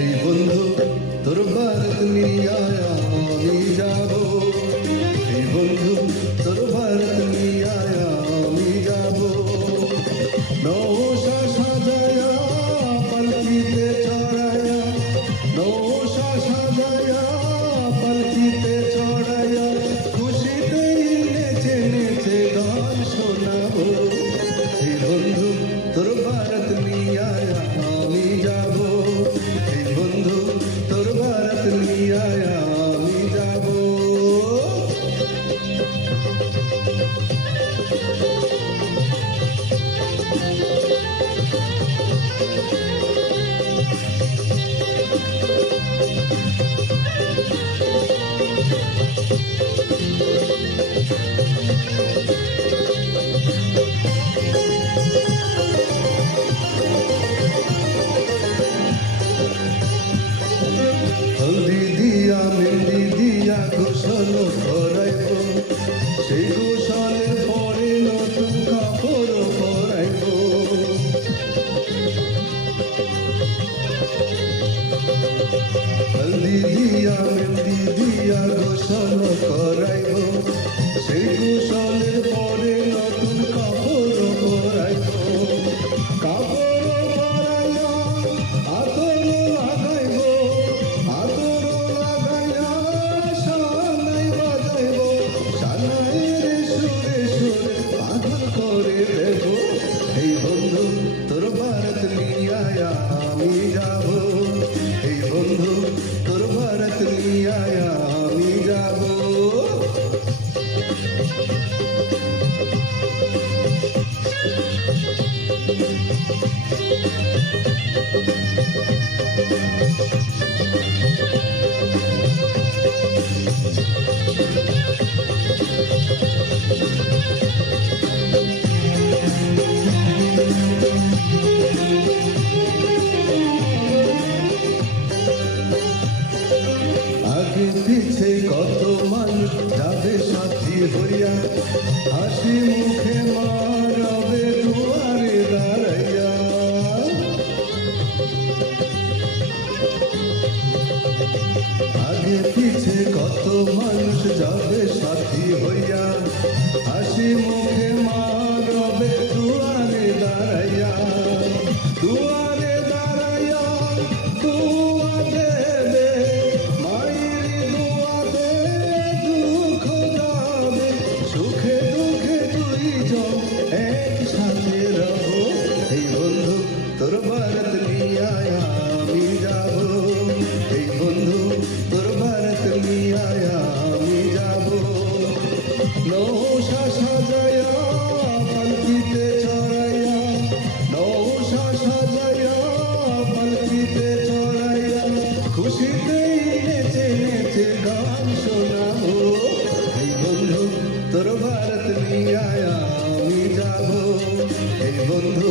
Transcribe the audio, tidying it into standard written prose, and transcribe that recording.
এই বন্ধু তোর ভারত নিয়ে আমি যাব, এই বন্ধু তোর ভারত নিয়ে আমি যাব। নৌশা সাজায়া পালকিতে চড়ায়া, নৌশা সাজায়া পালকিতে চড়ায়া, খুশিতেই নেচে নেচে গান শোনাবো। এই বন্ধু তোর ভারত নিয়ে আমি যাব, এই বন্ধু তোর ভারত নিয়ে আমি যাব। হলদি দিয়া মেহেন্দি দিয়া গোসল করাইব, সেই গোসলের পরে নতুন কাপড় পরাইব। হলদি দিয়া মেহেন্দি দিয়া গোসল করাইব, সেই গোসলের পরে নতুন কাপড় পরাইব। কাপড় পরাইয়া আতর লাগাইব, আতর লাগাইয়া সানাই বাজাইব, সানাইয়ের সুরে সুরে পাগল করে দেব। এই বন্ধু তোর ভারত নিয়ে আমি যাব, এই বন্ধু তোর ভারত নিয়ে আমি যাব। আগে পিছে কত মানুষ যাবে সাথী হইয়া, হাসি মুখে মা রবে দুয়ারে দাঁড়াইয়া। আগে পিছে কত মানুষ যাবে সাথী হইয়া, হাসি মুখে মা রবে দুয়ারে দাঁড়াইয়া। দুয়ারে দাঁড়াইয়া দুয়া দেবে, মায়ের দুয়া দে দুঃখ যাবে, সুখে দুঃখে দুইজন একসাথে রব। এই বন্ধু তোর ভারত নিয়ে আমি যাব, এই বন্ধু তোর ভারত নিয়ে আমি যাব। নৌশা সাজায়া পালকিতে চড়াইয়া, নৌশা সাজায়া পালকিতে চড়াইয়া, খুশিতেই নেচে নেচে গান শোনাবো। এই বন্ধু তোর ভারত নিয়ে আমি যাব, এই বন্ধু